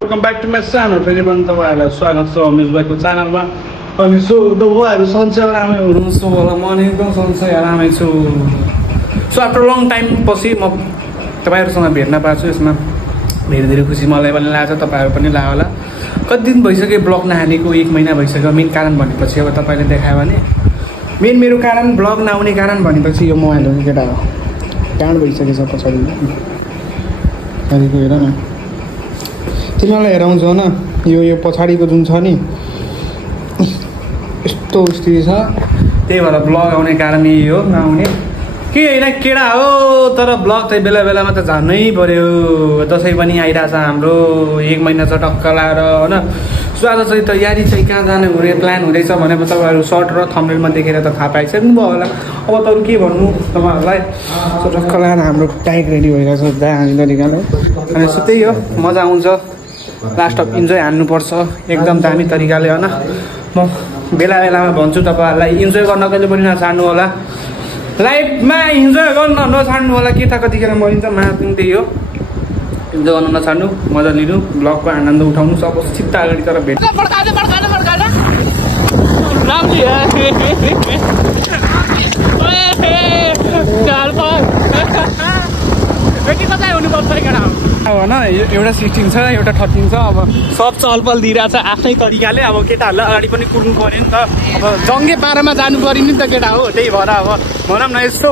Welcome back to my channel. फेरि पनि तपाईँहरूलाई स्वागत छ अमिश भाइको च्यानलमा। अनि सो तपाईँहरू सन्चै आरामै हुनुहुन्छ होला, म नि एकदम सन्चै आरामै छु। सो आफ्टर लङ टाइम पछि म तपाईँहरूसँग भेट्न पाएको छु। यसमा धेरै धेरै खुसी मलाई पनि लाग्छ, तपाईँहरू पनि लाग्यो होला। कति दिन भइसक्यो ब्लग नहालेको, 1 महिना भइसक्यो। मेन कारण भनेपछि अब तपाईँले देखायो भने मेरो कारण ब्लग नआउने कारण भनेपछि यो मोबाइल हो केटा हो। काँड भइसकेछ पछाडि हेर न, तिमीलाई हेराउँछ न यो पछाडिको जुन छ नि यस्तो स्थिति छ। त्यही भएर ब्लग आउने कारण यही हो, नआउने के होइन केटा हो। तर ब्लग चाहिँ बेला बेलामा त जानै पर्यो। दसैँ पनि आइरहेछ हाम्रो, 1 महिना छ टक्क लाएर होइन। सो आज चाहिँ तयारी चाहिँ कहाँ जाने प्लान हुँदैछ भने तपाईँहरू सर्ट र थम्बनेलमा देखेर त थाहा पाइसक्नु भयो होला। अब त अरू के भन्नु तपाईँहरूलाई। सो टक्क लाएर हाम्रो टाइट रेडी भइरहेछ दामी तरिकाले। अनि सो त्यही हो, मजा आउँछ। लास्ट अफ इन्जोय हान्नुपर्छ एकदम दामी तरिकाले होइन। म बेला बेलामा भन्छु तपाईँहरूलाई, इन्जोय गर्न कहिले पनि नछाड्नु होला। लाइफमा इन्जोय गर्न नछाड्नु होला। के त कतिखेर मरिन्छ माथि त्यही हो, इन्जोय गर्न नछाड्नु, मजा लिनु, ब्लगको आनन्द उठाउनु। सब चित्त अगाडि तर भेट होइन। एउटा 16 छ, एउटा 13 छ। अब सब चलपल दिइरहेछ आफ्नै तरिकाले। अब केटाहरूलाई अगाडि पनि कुर्नु पऱ्यो नि त। अब जङ्गे पारामा जानु पऱ्यो नि त केटा हो। त्यही भएर अब भनौँ न यस्तो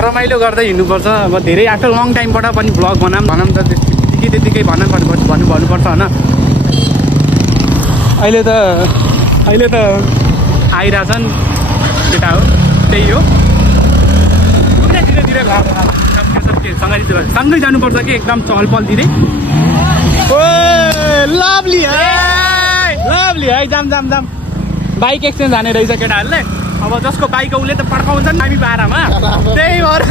रमाइलो गर्दै हिँड्नुपर्छ। अब धेरै आफ्टर लङ टाइमबाट पनि भ्लग भनौँ त त्यतिकै भन्नुपर्छ होइन। अहिले त आइरहेछन् केटा हो, त्यही हो। धीरे धीरे सँगै जानुपर्छ कि एकदम चहलपहल दिँदै। लभली है जाम बाइक एक्सचेन्ज हाने रहेछ केटाहरूले। अब जसको बाइक उसले त पड्काउँछ नि हामी पारामा। त्यही भएर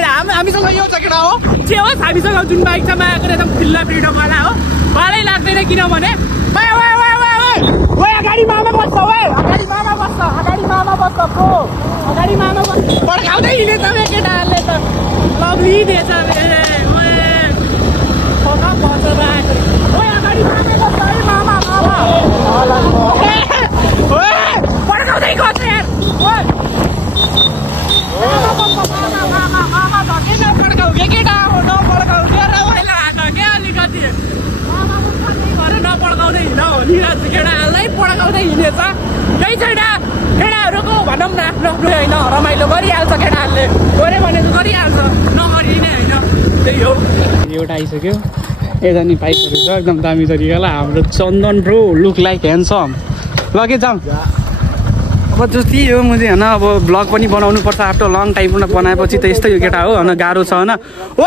अब हामीसँग यो छ केटा हो, जे होस् हामीसँग जुन बाइक छ माया गरेर एकदम खुल्ला फ्रिडमवाला हो। भाडै लाग्दैन किनभने अगाडि मामा बस्छ, अगाडि मामा बस्छ पड्काउँदै हिँडेछ केटाहरूले त। लभली दिएछ पड्काउँदै गएको यार। नपड्काउ के केटा हो, नपड्काउ के रमाइलो आएको क्या अलिकति नपड्काउँदै हिँड भनिरहेको छ केटाहरूलाई। पड्काउँदै हिँडेछ केही छैन। केटाहरूको भनौँ न आफ्नो आफ्नो होइन, रमाइलो गरिहाल्छ केटाहरूले। गऱ्यो भने त गरिहाल्छ, नगरिने होइन। त्यही हो। एउटा आइसक्यो, यता नि बाइकहरू छ एकदम दामी तरिकालाई। हाम्रो चन्दन ब्रो लुक लाइक ह्यान्डसम। लगे जाउँ। अब जस्तै हो म चाहिँ होइन। अब ब्लग पनि बनाउनु पर्छ आफ्टर लङ टाइमबाट बनाएपछि त यस्तै हो केटा हो होइन। गाह्रो छ होइन। ओ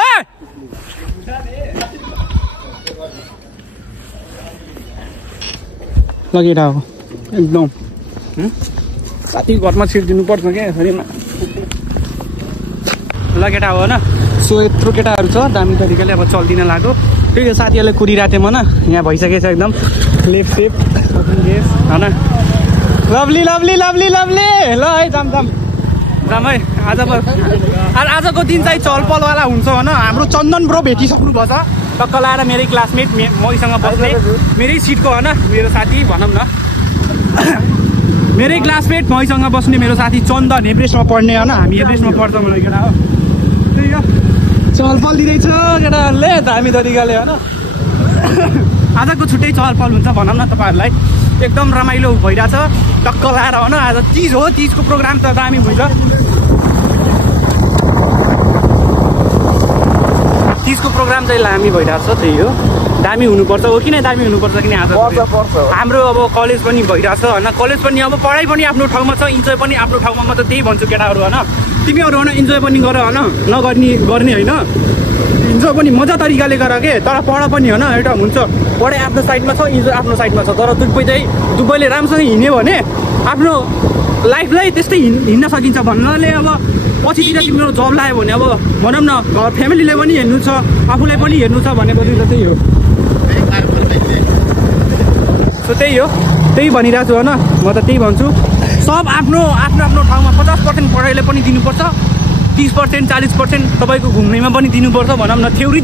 लगेटा हो एकदम साथी घरमा छिर्दिनुपर्छ क्या यसरीमा। लगेटा हो होइन। सो यत्रो केटाहरू छ दामी तरिकाले अब चल्दिन लाग्यो। त्यही साथीहरूले कुरिरहेको थिएँ म न, यहाँ भइसकेछ एकदम लेफ्ट सेप होइन। लभली ल है जाम है। आजको दिन चाहिँ चलपलवाला हुन्छ होइन। हाम्रो चन्दन ब्रो भेटिसक्नु भएछ टक्क लाएर। मेरै क्लासमेट मसँग बस्ने, मेरै सिटको होइन, मेरो साथी भनौँ न, मेरै क्लासमेट मसँग बस्ने मेरो साथी चन्दन एभरेस्टमा पढ्ने होइन। हामी एभरेस्टमा पढ्छ मलाई केटा हो। त्यही हो, चहलपहल दिँदैछ केटाहरूले दामी तरिकाले होइन। आजको छुट्टै चहलपहल हुन्छ भनौँ न तपाईँहरूलाई। एकदम रमाइलो भइरहेछ टक्क लाएर होइन। आज तिज हो, तिजको प्रोग्राम त दामी हुन्छ। तिजको प्रोग्राम चाहिँ दामी भइरहेछ। त्यही हो, दामी हुनुपर्छ हो। किन दामी हुनुपर्छ किन आज हाम्रो अब कलेज पनि भइरहेछ होइन। कलेज पनि अब पढाइ पनि आफ्नो ठाउँमा छ, इन्जोय पनि आफ्नो ठाउँमा। म त त्यही भन्छु केटाहरू होइन। तिमीहरू होइन इन्जोय पनि गर होइन, गर्ने होइन। इन्जोय पनि मजा तरिकाले गर के, तर पढ पनि होइन। एउटा हुन्छ पढाइ आफ्नो साइडमा छ, इन्जोय आफ्नो साइडमा छ। तर दुबईले राम्रोसँग हिँड्यो भने आफ्नो लाइफलाई त्यस्तै हिँड्न सकिन्छ भन्नाले। अब पछितिर तिम्रो जब लाग्यो भने अब भनौँ न घर फ्यामिलीले पनि हेर्नु छ, आफूलाई पनि हेर्नु छ भनेपछि त त्यही हो। सो त्यही हो, त्यही भनिरहेको छु होइन। म त त्यही भन्छु, सब आफ्नो आफ्नो ठाउँमा 50% पढाइले पनि दिनुपर्छ, 30% 40% तपाईँको घुम्नेमा पनि दिनुपर्छ भनौँ न। थ्योरी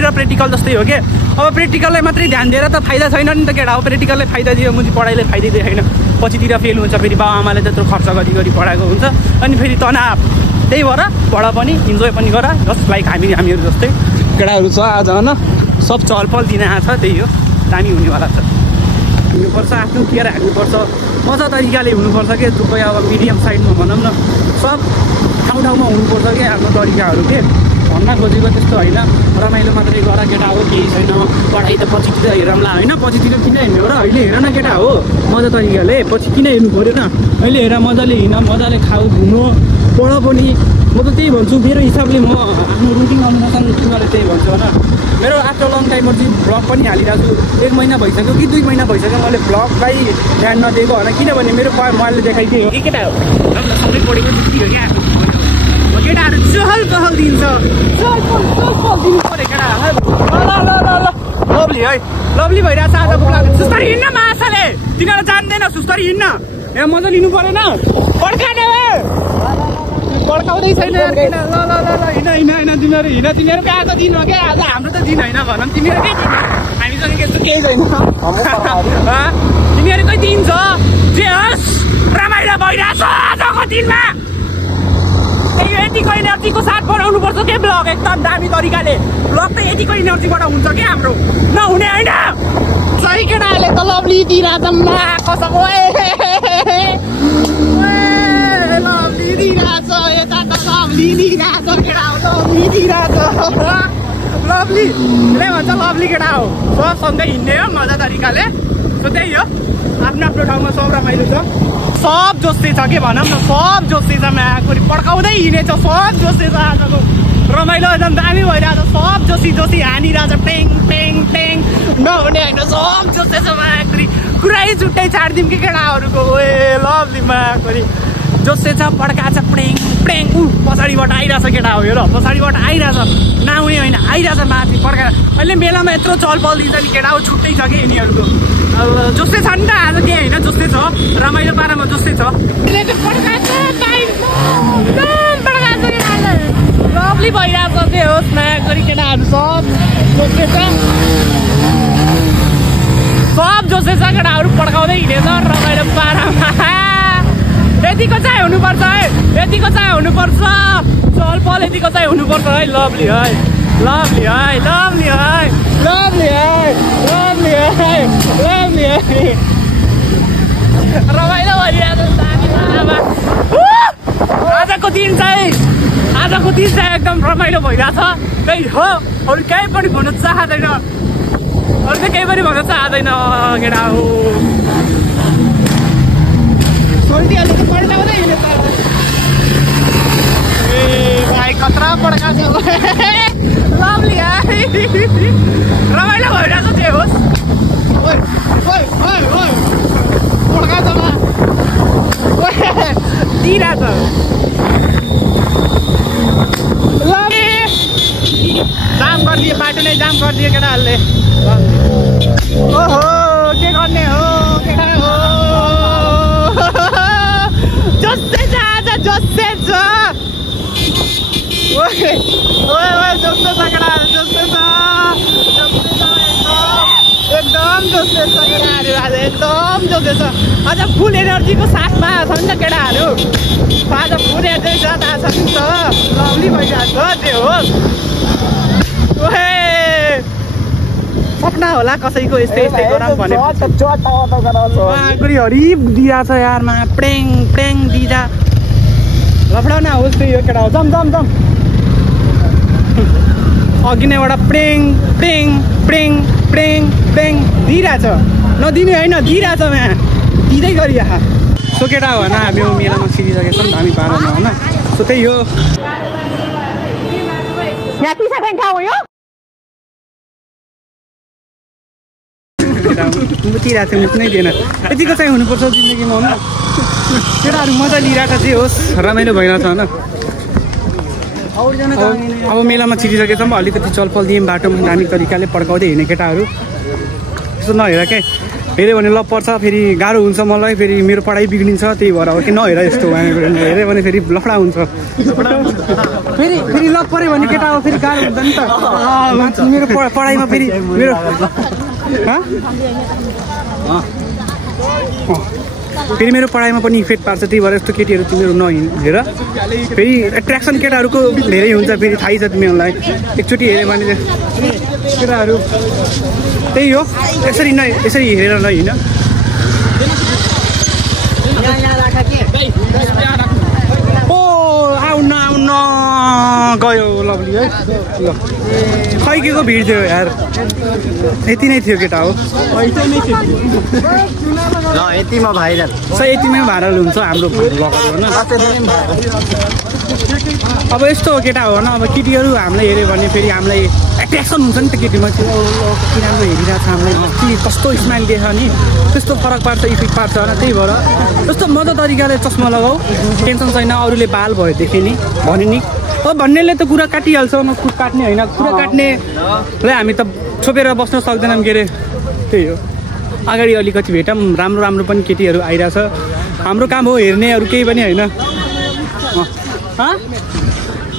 र प्र्याक्टिकल जस्तै हो क्या। अब प्र्याक्टिकललाई मात्रै ध्यान दिएर त फाइदा छैन नि त केटा हो। प्र्याक्टिकलले फाइदा दियो मुझी पढाइले फाइदा दिएन, पछितिर फेल हुन्छ, फेरि बाबुआमाले त्यत्रो खर्च गरी पढाएको हुन्छ, अनि फेरि तनाव। त्यही भएर पढ पनि इन्जोय पनि गर, जस्ट लाइक हामीहरू जस्तै केटाहरू छ आज होइन। सब चहलपहल दिन आएको छ, त्यही हो, दामी हुनेवाला छ। हुनुपर्छ, आफ्नो केयर हाल्नुपर्छ, मजा तरिकाले हुनुपर्छ क्या। थुप्रै अब मिडियम साइडमा भनौँ न, सब ठाउँमा हुनुपर्छ क्या आफ्नो तरिकाहरू के। भन्न खोजेको त्यस्तो होइन, रमाइलो मात्रै गर केटा हो, केही छैन। पढाइ त पछितिर हेरौँला होइन, पछितिर किन हिँड्ने हो र? अहिले हेर न केटा हो, मजा तरिकाले, पछि किन हेर्नु पऱ्यो न? अहिले हेर, मजाले हिँड, मजाले खाऊ, घुम्नु, पढ पनि। म त त्यही भन्छु, मेरो हिसाबले म आफ्नो रुटिन अनुसार गरेर त्यही भन्छु होइन। मेरो आफ्टर लङ टाइम चाहिँ भ्लग पनि हालिरहेको छु। 1 महिना भइसक्यो कि 2 महिना भइसक्यो मैले भ्लगलाई ध्यान नदिएको होइन, किनभने मेरो मोबाइलले देखाइदिए हो कि केटा हो। सबै पढेको त्यति हो क्या। केटाहरू चहल दिन्छ, चहल दिनु पऱ्यो केटा। ल लभली है, लभली भइरहेको छ आज बुक लाग्यो। सुस्तरी हिँड्न माछाले, तिनीहरू जान्दैन सुस्तरी हिँड्न। यहाँ मजा लिनु परेन, पड्काने पड्काउँदै छैन यार किन। ल हिँड तिमीहरूको आज दिन हो क्या। आज हाम्रो त दिन होइन भनौँ, तिमीहरूकै दिन हो, हामीसँग यस्तो केही छैन। तिमीहरूकै दिन छ, जे होस् रमाइलो भइरहेछ आजको दिनमा। त्यही यतिको इनर्जीको साथ बनाउनु पर्छ के ब्लग, एकदम दामी तरिकाले। ब्लग त यतिको इनर्जीबाट हुन्छ क्या हाम्रो, नहुने होइन। सही केटाहरूले त लभली दिइरहेछ कसम, लभली दिइरहेछ, यता त लभली दिइरहेछ केटा हो, लभली दिइरहेछ। लभलीले भन्छ लभली केटा हो, सब सँगै हिँड्ने हो मजा तरिकाले। सो त्यही हो, आफ्नो आफ्नो ठाउँमा सब रमाइलो छ, सब जोस्दै छ के भनौँ न, सब जोस्दै छ। म्याकुरी पड्काउँदै हिँडेछ, सब जोस्दै छ। आजको रमाइलो एकदम दामी भइरहेछ, सब जोसी हानिरहेछ, टेङ नहुने होइन, सब जोस्दै छ। म्याकुरी कुरै छुट्टै छाडिदिउँ कि केटाहरूको। ए लभली म्याकुरी जोस्दै छ, पड्का छ, प्रेङ पछाडिबाट आइरहेछ केटा हो। हेर पछाडिबाट आइरहेछ, नआउने होइन, आइरहेछ माथि पड्काएर। अहिले मेलामा यत्रो चहलपहल दिन्छ नि केटा हो, छुट्टै छ कि यिनीहरूको। अब जस्तै छ नि त आज, केही होइन, जस्तै छ, रमाइलो पारामा जस्तै छ। लभली भइरहेको छ, त्यही होस् नयाँ गरी केटाहरू सब जस्तै छ, सब जस्तै छ। केटाहरू पड्काउँदै हिँडेछ रमाइलो पारामा। यतिको चाहिँ हुनुपर्छ है, यतिको चाहिँ हुनुपर्छ, चहलपहल यतिको चाहिँ हुनुपर्छ है। लभली है, लभली है, लभली है, लभली है, लभली है, लभली है। रमाइलो भइरहेको छ आजको दिन चाहिँ एकदम रमाइलो भइरहेछ। त्यही हो, अरू केही पनि भन्न चाहँदैन, अरू चाहिँ केही पनि भन्न चाहँदैन केटा हो। सोल्टीहरूले त पल्टाउँदै हिँडेछ। ए भाइ कत्रा पड्काएको छ, लभली है, रमाइलो भइरहेछ। त्यही होस्, पड्काएको दिइरहेछ। जाम गरिदियो, बाटो नै जाम गरिदियो केटाहरूले। ओहो के गर्ने हो केटा हो, जस्तै छ आज, जस्तै छ, जस्तै छ केटाहरू, जस्तै छ, एकदम जस्तै छ केटाहरू आज, एकदम जस्तै छ। आज फुल एनर्जीको साथमा छ नि त केटाहरू, आज फुल एनर्जी साथ आएको छ नि त। लभली भइरहेको छ, त्यो हो। सपना होला कसैको यस्तै गरौँ भने। हरिब दिइरहेछ यारमा, प्रेङ दिइरा लफडा न होस्। त्यही हो केटा हो, जम अघि नै एउटा प्रेङ दिइरहेछ, नदिने होइन, दिइरहेछ यहाँ, दिँदै गरिरह। सो केटा हो होइन, हामी मेलामा सिरिसकेको छौँ दामी पारामा होइन। सो त्यही हो, मुतिरहेको थियो, मुत्नै दिएन। यतिको चाहिँ हुनुपर्छ जिन्दगीमा होइन। केटाहरू मजा लिइरहेको चाहिँ होस्, रमाइलो भइरहेछ होइन। अब मेलामा छिरिसकेको छौँ, अलिकति चलपल दियौँ, बाटोमा दामी तरिकाले पड्काउँदै हिँड्ने केटाहरू। त्यस्तो नहेर के, हेऱ्यो भने लप पर्छ फेरि गाह्रो हुन्छ मलाई फेरि मेरो पढाइ बिग्रिन्छ त्यही भएर हो कि नहेर यस्तो हेऱ्यो भने फेरि लफडा हुन्छ फेरि लप पऱ्यो भने केटा हो फेरि गाह्रो हुन्छ नि त मेरो पढाइमा फेरि मेरो फेरि मेरो पढाइमा पनि इफेक्ट पार्छ त्यही भएर यस्तो केटीहरू तिमीहरू नहेर फेरि एट्र्याक्सन केटाहरूको धेरै हुन्छ फेरि थाहै छ तिमीहरूलाई एकचोटि हेऱ्यो भने केटाहरू त्यही हो यसरी हेरेर नहिँड ओ आउन गयो लभली है ल खै के को भिड थियो यार यति नै थियो केटा हो ल यतिमा भाइरल यतिमै भाइरल हुन्छ हाम्रो होइन अब यस्तो हो केटा हो होइन अब केटीहरू हामीलाई हेऱ्यो भने फेरि हामीलाई एट्र्याक्सन हुन्छ नि त केटीमा कि राम्रो हेरिरहेको छ हामीलाई कस्तो स्माइल देख नि त्यस्तो फरक पार्छ इफेक्ट पार्छ होइन त्यही भएर जस्तो मजा तरिकाले चस्मा लगाऊ टेन्सन छैन अरूले बाल भयो देखेँ नि भन्यो नि अब भन्नेले त कुरा काटिहाल्छ न काट्ने होइन कुरा काट्नेलाई हामी त छोपेर बस्न सक्दैनौँ के अरे त्यही हो अगाडि अलिकति भेटौँ राम्रो राम्रो पनि केटीहरू आइरहेछ हाम्रो काम हो हेर्ने अरू केही पनि होइन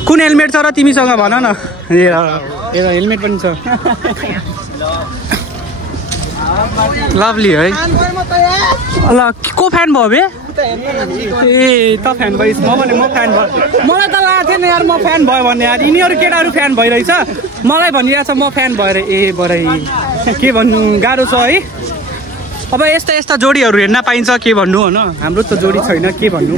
कुन हेलमेट छ र तिमीसँग भन न हेलमेट पनि छ लभली है ल को फ्यान भयो बे ए त फ्यान भइस् म भने म फ्यान भयो मलाई त लागेको थिएन यार म फ्यान भयो भन्ने यार यिनीहरू केटाहरू फ्यान भइरहेछ मलाई भनिरहेछ म फ्यान भएर ए बरै के भन्नु गाह्रो छ है अब यस्ता जोडीहरू हेर्न पाइन्छ के भन्नु होइन हाम्रो त जोडी छैन के भन्नु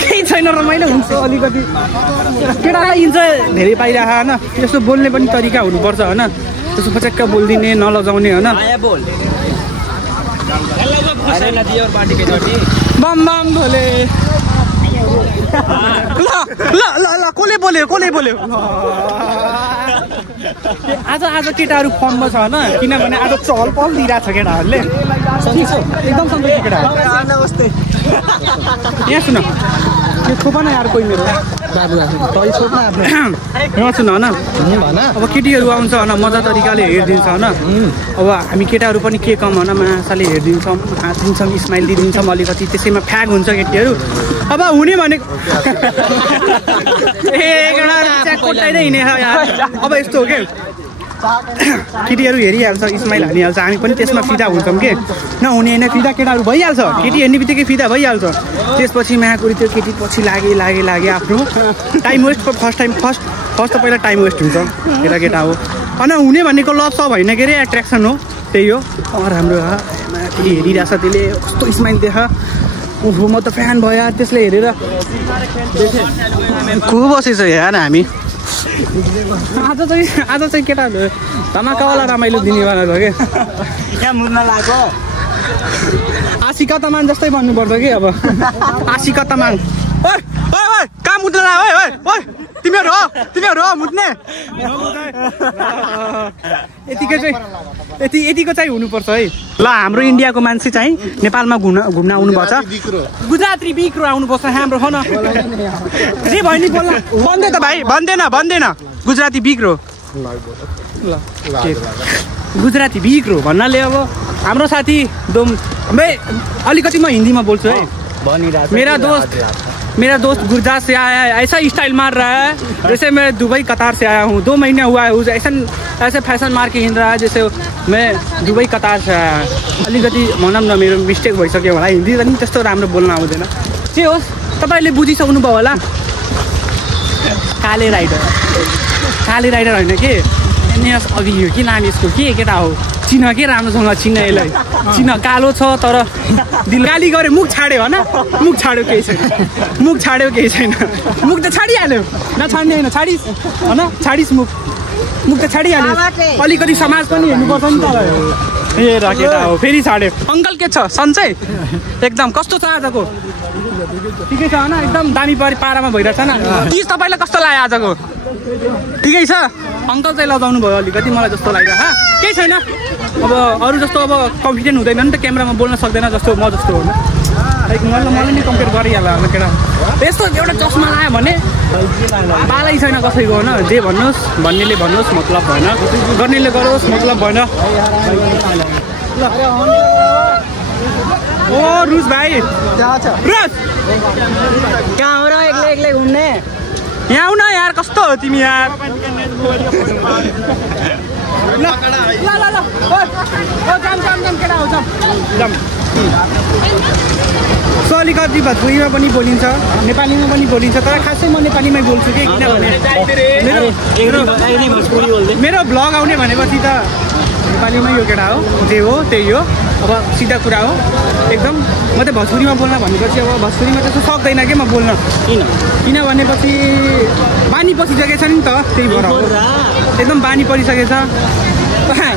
केही छैन रमाइलो हुन्छ अलिकति केटालाई इन्जोय धेरै पाइरह होइन यस्तो बोल्ने पनि तरिका हुनुपर्छ होइन त्यसो पचक्क बोलिदिने नलजाउने होइन बम बम भोले ल कसले बोल्यो आज केटाहरू फर्ममा छ होइन किनभने आज चहल पहल दिइरहेको छ केटाहरूले एकदम सन्चो केटाहरू यहाँ सुन त्यो छोपा न यार कोही मेरो यहाँ सुन होइन अब केटीहरू आउँछ होइन मजा तरिकाले हेरिदिन्छ होइन अब हामी केटाहरू पनि के कम होइन माछाले हेरिदिन्छौँ हाँसिदिन्छौँ स्माइल दिइदिन्छौँ अलिकति त्यसैमा फ्याग हुन्छ केटीहरू अब हुने भनेको कोटाइ नै हिँडेछ यार अब यस्तो हो क्या केटीहरू हेरिहाल्छ स्माइल हानिहाल्छ हामी पनि त्यसमा फिदा हुन्छौँ के नहुने होइन फिदा केटाहरू भइहाल्छ केटी हेर्ने बित्तिकै फिदा भइहाल्छ त्यसपछि महाकुरी त्यो केटी पछि लागे आफ्नो टाइम वेस्ट फर्स्ट त पहिला टाइम वेस्ट हुन्छ केटा हो होइन हुने भनेको लभ सब होइन के अरे एट्र्याक्सन हो त्यही हो राम्रो केटी हेरिरहेछ त्यसले कस्तो स्माइल देख ओहो म त फ्यान भयो यार त्यसले हेरेर को बसेछ यार हामी आज चाहिँ केटाहरू धमाकावाला रमाइलो दिनेवाला छ कि यहाँ मुर्न लाग्यो आशिका तमाङ जस्तै भन्नुपर्छ कि अब आशिका तमाङ ओइ कहाँ मुद्न लाग्यो ओइ तिमीहरू हो मुद्ने यतिको चाहिँ हुनुपर्छ है ल हाम्रो इन्डियाको मान्छे चाहिँ नेपालमा घुम्न आउनुभएको छ गुजराती बिक्रो आउनुपर्छ हाम्रो हो न जे भयो नि बोल्न भन्दै त भाइ भन्दैन गुजराती बिक्रो ल गुजराती बिक्रो भन्नाले अब हाम्रो साथी अलिकति म हिन्दीमा बोल्छु है मेरा दोस्त गुजरात से आया है ऐसा स्टाइल मार रहा है जैसे मैं दुबई कतार से आया हूँ 2 महीने हुआ है ऐसे फैशन मार के हिँड रहा है जैसे मैं दुबई कतार से आया अलिकति भनौँ न मेरो मिस्टेक भइसक्यो होला हिन्दी पनि त्यस्तो राम्रो बोल्न आउँदैन के होस् तपाईँले बुझिसक्नुभयो होला काले राइडर होइन के अघि यो कि नाम यसको के केटा हो चिन्ह के राम्रोसँग चिन्ह यसलाई चिन्ह कालो छ तर दिल गाली गरे मुख छाड्यो होइन मुख छाड्यो केही छैन मुख त छाडिहाल्यो नछाड्ने होइन छाडिस् होइन छाडिस् मुख त छाडिहाल्यो अलिकति समाज पनि हेर्नुपर्छ नि त ए र केटा हो फेरि छाड्यो अङ्कल के छ सन्चै एकदम कस्तो छ आजको ठिकै छ होइन एकदम दामी पारामा भइरहेछ न तिज तपाईँलाई कस्तो लाग्यो आजको ठिकै छ अङ्कल चाहिँ लगाउनु भयो अलिकति मलाई जस्तो लाग्यो केही छैन अब अरू जस्तो अब कन्फिडेन्ट हुँदैन नि त क्यामेरामा बोल्न सक्दैन जस्तो म जस्तो हो लाइक मलाई नै कम्पेयर गरिहाल्ला होला केटा यस्तो एउटा चस्मा लायो भने पालै छैन कसैको होइन जे भन्नुहोस् भन्नेले भन्नुहोस् मतलब भएन गर्नेले गरोस् मतलब भएन ल ओ रुस भाइ रुस कहाँ हो र एक्लै घुम्ने यहाँ आउ न यार कस्तो हो तिमी यार ल जाम केटा हो जाम सो अलिकति भोजपुरीमा पनि बोलिन्छ नेपालीमा पनि बोलिन्छ तर खासै म नेपालीमै बोल्छु कि किनभने मेरो ब्लग आउने भनेपछि त नेपालीमै यो केटा हो जे हो त्यही हो अब सिधा कुरा हो एकदम म त भोजपुरीमा बोल्न भनेपछि अब भोजपुरीमा त्यस्तो सक्दैन कि म बोल्न किन भनेपछि बानी पसिसकेको छ नि त त्यही भएर हो एकदम बानी परिसकेछ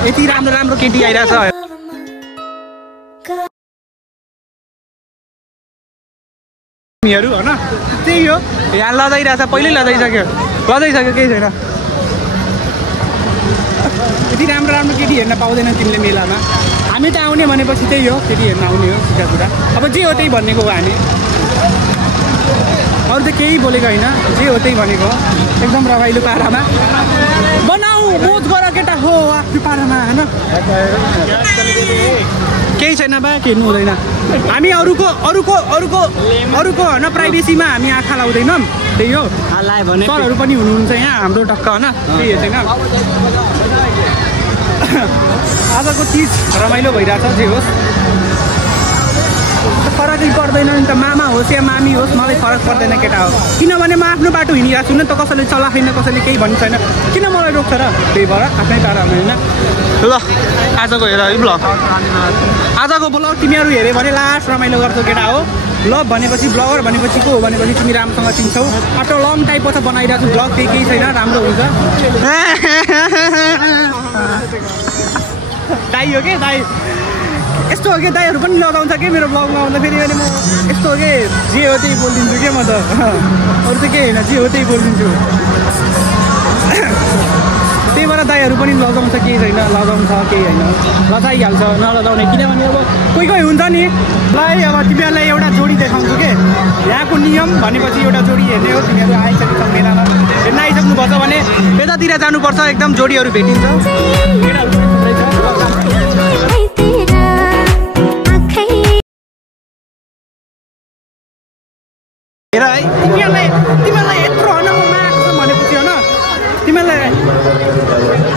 यति राम्रो केटी आइरहेछ होइन त्यही हो यहाँ लजाइरहेछ पहिल्यै लजाइसक्यो केही छैन यति राम्रो केटी हेर्न पाउँदैन तिमीले मेलामा हामी त आउने भनेपछि त्यही हो केटी हेर्न आउने हो सिधा कुरा अब जे हो त्यही भनेको हो हामी अरू त केही बोलेको होइन जे हो त्यही भनेको हो एकदम रमाइलो पारामा बनाऊ मोज गर केटा हो आफ्नो पारामा होइन केही छैन बा हेर्नु हुँदैन हामी अरूको होइन प्राइभेसीमा हामी आँखा लाउँदैनौँ त्यही हो सरहरू पनि हुनुहुन्छ यहाँ हाम्रो टक्क होइन केही छैन आजको चिज रमाइलो भइरहेछ जे होस् फरकै पर्दैन नि त मामा होस् या मामी होस् मलाई फरक पर्दैन केटा हो किनभने म आफ्नो बाटो हिँडिरहेको छु नि त कसैले चलाएको छैन कसैले केही भन्नु छैन किन मलाई रोक्छ र त्यही भएर आफ्नै पारामा होइन ल आजको हेर है ब्लग आजको ब्लग तिमीहरू हेऱ्यो भने लास्ट रमाइलो गर्छौ केटा हो ब्लग भनेपछि ब्लगर भनेपछि को हो भनेपछि तिमी राम्रोसँग चिन्छौ आफ्टर लङ टाइम पछि बनाइरहेको छु ब्लग केही छैन राम्रो हुन्छ दाइ हो कि दाइ यस्तो हो कि दाइहरू पनि लगाउँछ कि मेरो ब्लगमा आउँदा फेरि अनि म यस्तो हो कि जे हो त्यही बोलिदिन्छु क्या म त अरू त केही होइन जे हो त्यही बोलिदिन्छु त्यही भएर दाइहरू पनि लगाउँछ केही छैन लगाउँछ केही होइन लगाइहाल्छ नलगाउने किनभने अब कोही हुन्छ नि ल अब तिमीहरूलाई एउटा जोडी देखाउँछु कि यहाँको नियम भनेपछि एउटा जोडी हेर्ने हो तिमीहरू आइसकेको छ मेलामा हेर्न आइसक्नुपर्छ भने यतातिर जानुपर्छ एकदम जोडीहरू भेटिन्छ हेर है तिमीहरूलाई यत्रो होइन म मागेको छ भनेपछि होइन तिमीहरूलाई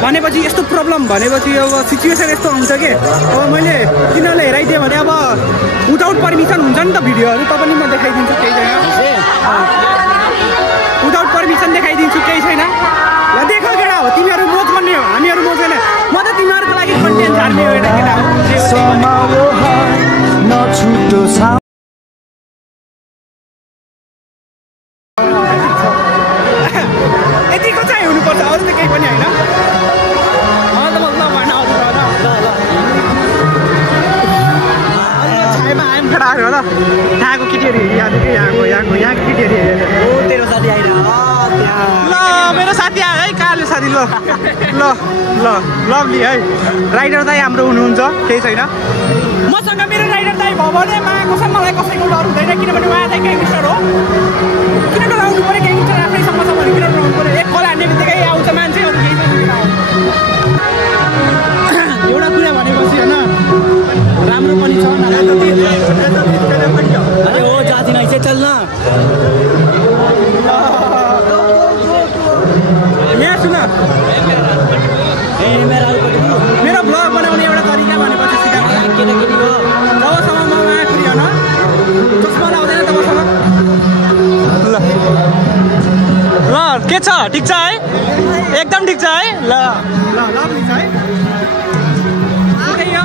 भनेपछि यस्तो प्रब्लम भनेपछि अब सिचुएसन यस्तो हुन्छ कि अब मैले तिनीहरूले हेराइदिएँ भने अब विदाउट पर्मिसन हुन्छ नि त भिडियोहरू त पनि म देखाइदिन्छु केही छैन विदाउट पर्मिसन देखाइदिन्छु केही छैन ल देख केटा हो तिमीहरू मोज गर्ने हो हामीहरू मोज गर्ने म त तिमीहरूको लागि कन्टेन्ट झार्ने हो एउटा केटा हो यतिको चाहिँ हुनुपर्छ अरू त केही पनि होइन छायामा आयौँ केटाहरू हो ल यहाँको केटीहरू हेरिहाल्यो कि यहाँको केटीहरू हेरिहाल्यो ल मेरो साथी आयो है कालो साथी ल ल ल लभली है राइडर दाइ हाम्रो हुनुहुन्छ केही छैन मसँग मेरो राइडर दाइ भयो भने कसम मलाई कसैको डर हुँदैन किनभने उहाँ चाहिँ ग्याङ्गस्टर हो किन डराउनु पऱ्यो ग्याङ्गस्टर आफैसँग छ भने किन डराउनु पऱ्यो एक कल हान्ने बित्तिकै आउँछ मान्छेहरू केही छैन एउटा कुरा भनेपछि होइन राम्रो पनि छ हो जाति नै चाहिँ चल्न यहाँ सुन मेरो ब्लग बनाउने एउटा तरिका भनेपछि सिधा जबसम्म म आँखुरी होइन चस्मा लाउँदैन तबसम्म ल के छ ठिक छ है एकदम ठिक छ है ल लभली छ है त्यही हो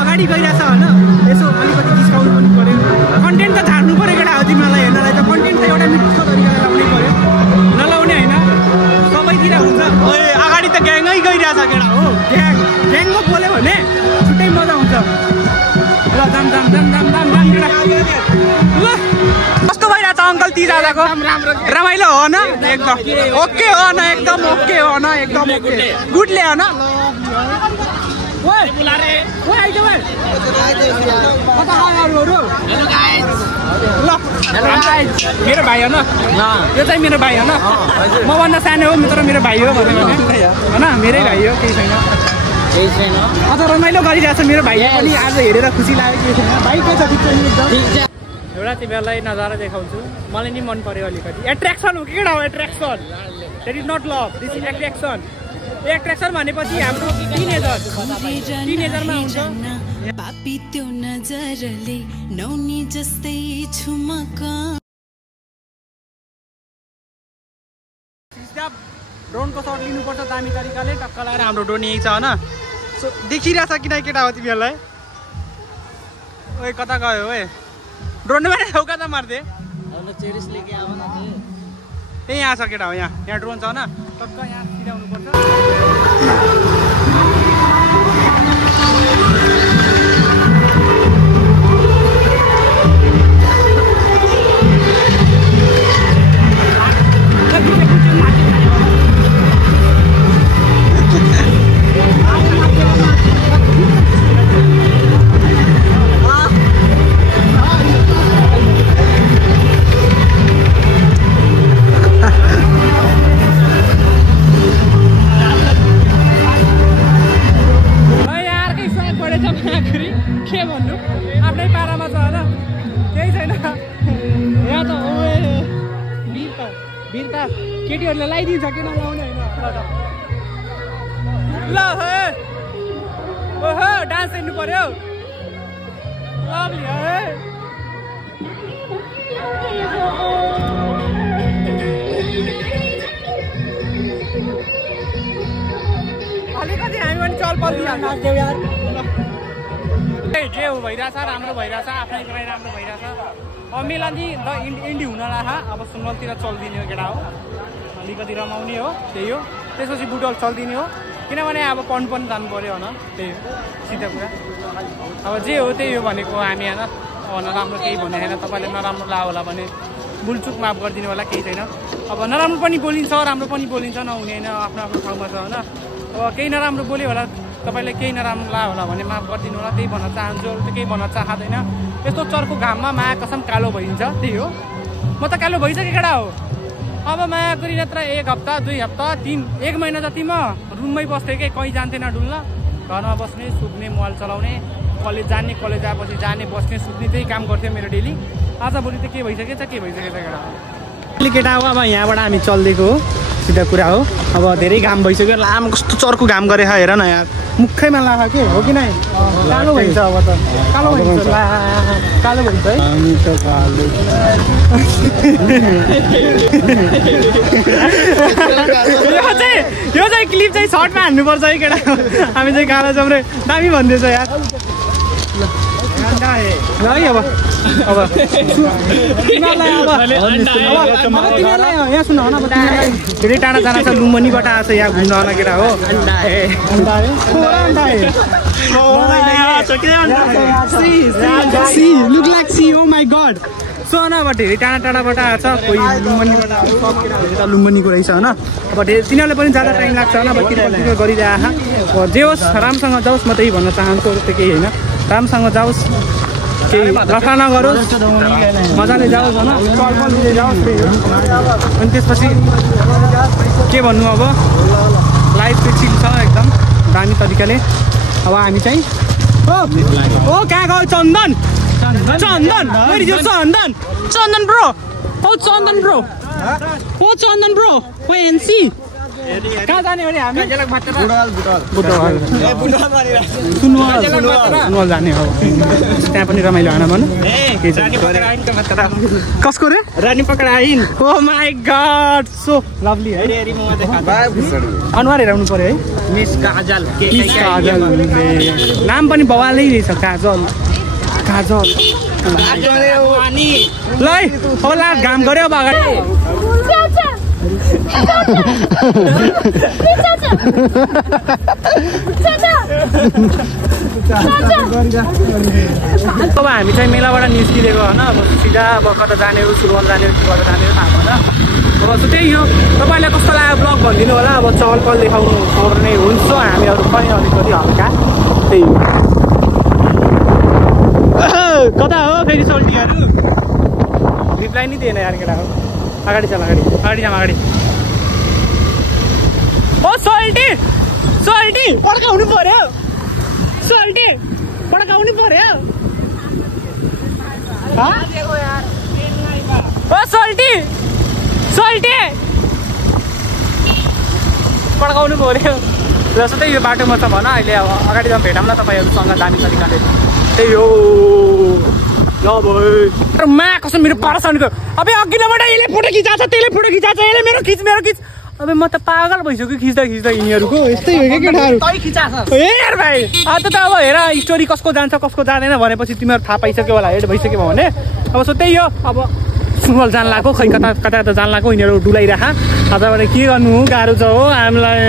अगाडि गइरहेछ होइन यसो अलिकति डिस्काउन्ट पनि पऱ्यो कन्टेन्ट त झार्नु पऱ्यो केटा हो तिमीलाई हेर्नलाई त कन्टेन्ट त एउटा मिठो तरिकाले लाउनै पऱ्यो नलाउने होइन सबैतिर हुन्छ अगाडि त ग्याङै गइरहेछ केटा हो ग्याङमा बोल्यो भने छुट्टै मजा आउँछ ल जाम केटा ल कस्तो भइरहेछ अङ्कल ती जाँदाको रमाइलो हो न एकदम ओके हो न एकदम ओके हो न एकदम ओके गुडले हो न मेरो भाइ हो न यो चाहिँ मेरो भाइ हो न मभन्दा सानो हो तर मेरो भाइ हो भने होइन मेरै भाइ हो केही छैन अझ रमाइलो गरिरहेको छ मेरो भाइले पनि आज हेरेर खुसी लाग्यो केही छैन भाइ के छ ठिक छ एउटा तिमीहरूलाई नजारा देखाउँछु मलाई नि मन पर्यो अलिकति एट्र्याक्सन हो केटा हो attraction that is not love this is attraction attraction भनेपछि हाम्रो टिनेजरमा हुन्छ पापी त्यो नजरले नौनी जस्तै छुमका ड्रोनको सर्ट लिनुपर्छ दामी तरिकाले टक्क लगाएर हाम्रो ड्रोन यही छ होइन सो देखिरहेछ किन केटा हो तिमीहरूलाई ओए कता गयो ओए ड्रोन मारे छौका त मार्दे ए यहाँ छ केटा हो यहाँ ड्रोन छ होइन टक्क यहाँ सिधाउनुपर्छ आफ्नै पारामा छ होइन केही छैन यहाँ त भिर त केटीहरूले लगाइदिन्छ किन लाउने होइन ल ओहो डान्स हेर्नु पर्यो अलिकति हामी पनि चल पल्दिहाल्छौँ यार जे हो भइरहेछ राम्रो भइरहेछ आफ्नै कुरै राम्रो भइरहेछ अब मिलानी द इन्डी हुन लाग्छ अब सुनवलतिर चल्दिने हो केटा हो अलिकति रमाउने हो त्यही हो त्यसपछि बुटल चल्दिने हो किनभने अब पढ्नु पनि जानु पऱ्यो होइन त्यही हो सिधा कुरा अब जे हो त्यही हो भनेको हामी होइन नराम्रो केही भन्ने छैन तपाईँले नराम्रो लाग्यो होला भने भुलचुक माफ गरिदिनु होला केही छैन अब नराम्रो पनि बोलिन्छ राम्रो पनि बोलिन्छ नहुने होइन आफ्नो आफ्नो ठाउँमा छ होइन अब केही नराम्रो बोल्यो होला तपाईँले केही नराम्रो लाग्यो होला भने माफ गरिदिनु होला त्यही भन्न चाहन्छु अरू त केही भन्न चाहँदैन यस्तो चर्को घाममा माया कसम कालो भइन्छ त्यही हो म त कालो भइसकेँ केटा हो अब माया गरी नत्र 1 हप्ता 2 हप्ता 1 महिना जति म रुममै बस्थेँ कि कहीँ जान्थेन डुल्न घरमा बस्ने सुत्ने मोबाइल चलाउने कलेज जाने कलेज आएपछि जाने बस्ने सुत्ने त्यही काम गर्थ्यो मेरो डेली आज भोलि त के भइसकेछ केटा हो केटा हो अब यहाँबाट हामी चल्दिएको हो सिधा कुरा हो अब धेरै घाम भइसक्यो लामो कस्तो चर्को घाम गरेर हेर न यार मुखैमा लाग्यो के हो कि नै कालो भइन्छ अब त कालो भइन्छ कालो भइन्छ है यो चाहिँ क्लिप चाहिँ सर्टमा हान्नुपर्छ है केटा हामी चाहिँ कालो छौँ रे दामी भन्दैछ यार है अब यहाँ सुन न धेरै टाढा जान छ लुम्बनीबाट आएको छ यहाँ घुम्न आउन केटा हो look like see oh my god so होइन अब धेरै टाढाबाट आएको छ कोही लुम्बनीबाट आएको सब केटाहरू त लुम्बनीको रहेछ होइन अब तिनीहरूले पनि ज्यादा टाइम लाग्छ होइन अब किन गरिरहेको जे होस् राम्रोसँग जाओस् म त्यही भन्न चाहन्छु अरू त केही होइन राम्रोसँग जाओस् केही लफा नगरोस् मजाले जाओस् होइन चलपल दिँदै जाओस् अनि त्यसपछि के भन्नु अब लाइफ चाहिँ चिल छ एकदम दामी तरिकाले अब हामी चाहिँ ओ कहाँ गयो चन्दन चन्दन ब्रो एनसी कहाँ जाने भने हामी सुनवल जाने हो त्यहाँ पनि रमाइलो आएन भन कसको रे रानी पकड आइन ओ माई गड सो लभली है अनुहार हेराउनु पर्यो है मिस काजल नाम पनि बवालै रहेछ काजल ल होला घाम गऱ्यो अब अगाडि अब हामी चाहिँ मेलाबाट निस्किदिएको होइन अब सिधा अब कता जाने हो सुरुवात जाने हो कि कता जाने हो थाहा भएन अब त्यही हो तपाईँलाई कस्तो लाग्यो ब्लग भनिदिनु होला अब चहल पहल देखाउनु पर्ने हुन्छ हामीहरू पनि अलिकति हल्का त्यही हो कता हो फेरि सोल्टीहरू रिप्लाई नै दिएन यार केटा हो अगाडि चल अगाडि जाम अगाडि ओ सोल्टी सोल्टी पड्काउनु पर्यो सोल्टी पड्काउनु पर्यो ओ सोल्टी सोल्टी पड्काउनु पर्यो जस्तो त्यही यो बाटोमा छ भन अहिले अब अगाडि जाम भेटौँ न तपाईँहरूसँग दामी तरिकाले त्यही हो ल भाइ मा कसम मेरो पारासाउनीको अब अघिल्लोबाट यसले फोटो खिचाएको छ त्यसले फोटो खिचाएको छ यसले मेरो खिच अब म त पागल भइसक्यो खिच्दा यिनीहरूको यस्तै हो कि केटाहरू हेर भाइ अन्त त अब हेर स्टोरी कसको जान्छ कसको जाँदैन भनेपछि तिमीहरू थाहा पाइसक्यो होला हेड भइसक्यो भने अब सो त्यही हो अब सुनवल जान लाग्यो खै कता कता कता जान लाग्यो यिनीहरू डुलाइराख अझबाट के गर्नु गाह्रो छ हो हामीलाई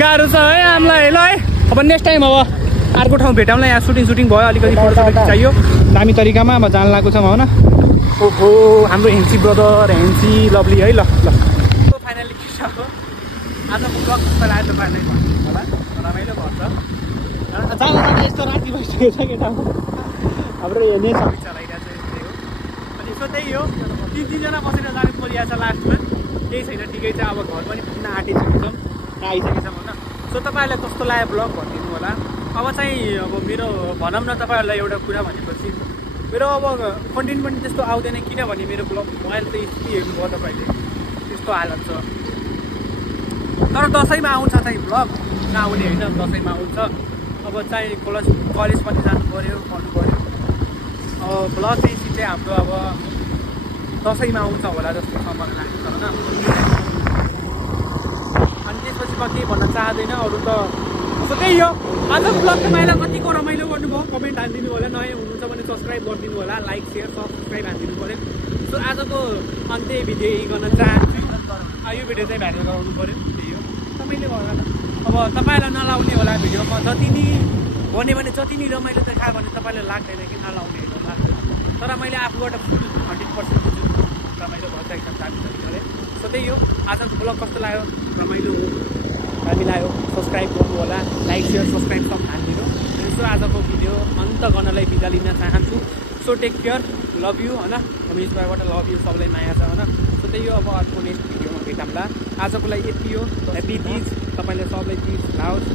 गाह्रो छ है हामीलाई ल है अब नेक्स्ट टाइम अब अर्को ठाउँ भेटौँला यहाँ सुटिङ भयो अलिकति फोटो खिचाइयो दामी तरिकामा अब जान लागेको छ होइन ओहो हाम्रो हेन्सी ब्रदर हेन्सी लभली है ल फाइनली के छ आजको ब्लग कस्तो लाग्यो तपाईँलाई भन्नु होला रमाइलो भन्छ जान यस्तो राति भइसकेको छ केटा हाम्रो हेर्ने सबै चलाइरहेको छ यस्तै हो अनि यसो त्यही हो 3-3जना बसेर जानु परिरहेको छ लास्टमा केही छैन ठिकै छ अब घर पनि पुग्न आँटिसकेको छौँ आइसकेको छौँ होइन सो तपाईँहरूलाई कस्तो लाग्यो ब्लग भनिदिनु होला अब चाहिँ अब मेरो भनौँ न तपाईँहरूलाई एउटा कुरा भनेपछि मेरो अब कन्टेन्ट पनि त्यस्तो आउँदैन किनभने मेरो ब्लग मोबाइल चाहिँ यति हेर्नुभयो तपाईँले त्यस्तो हालत छ तर दसैँमा आउँछ चाहिँ ब्लग नआउने होइन दसैँमा आउँछ अब चाहिँ कलेज पनि जानु पऱ्यो पढ्नु पऱ्यो अब ब्लग चाहिँ सिधै हाम्रो अब दसैँमा आउँछ होला जस्तो समय लाग्छ होइन अनि त्यसपछि म केही भन्न चाहँदैन अरू त अब त्यही हो आजको ब्लग तपाईँलाई कतिको रमाइलो गर्नुभयो कमेन्ट हालिदिनु होला नयाँ हुनुहुन्छ भने सब्सक्राइब गरिदिनु होला लाइक सेयर सब्सक्राइब हालिदिनु पऱ्यो सो आजको अन्त्य भिडियो यही गर्न चाहन्छु यो भिडियो चाहिँ भाइरल गराउनु पऱ्यो त्यही हो तपाईँले गर्दा अब तपाईँलाई नलाउने होला भिडियोमा जति नि भन्यो भने जति नि रमाइलो देखायो भने तपाईँलाई लाग्दैन कि नलाउने होइन लाग्दैन तर मैले आफूबाट फुल 100% रमाइलो भन्छ एकदम दामी तरिकाले सो त्यही हो आजको ब्लग कस्तो लाग्यो रमाइलो हो दामी लाग्यो सब्सक्राइब गर्नु होला लाइक सेयर सब्सक्राइब सब हालिदिनु यसो आजको भिडियो अन्त गर्नलाई बिदा लिन चाहन्छु so take care love you होइन रमेशबाट लभ यु सबैलाई माया छ होइन सो त्यही हो अब अर्को नेक्स्ट भिडियोमा भेटौँला आजको लागि यति हो ह्याप्पी तिज तपाईँले सबलाई तिज लाओस्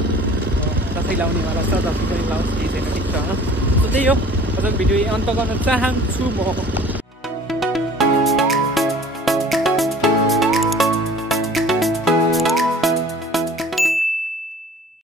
दसैँ लाउनेवाला छ दसैँ पनि लाओस् केही छैन ठिक छ होइन सो त्यही हो आजको भिडियो अन्त गर्न चाहन्छु म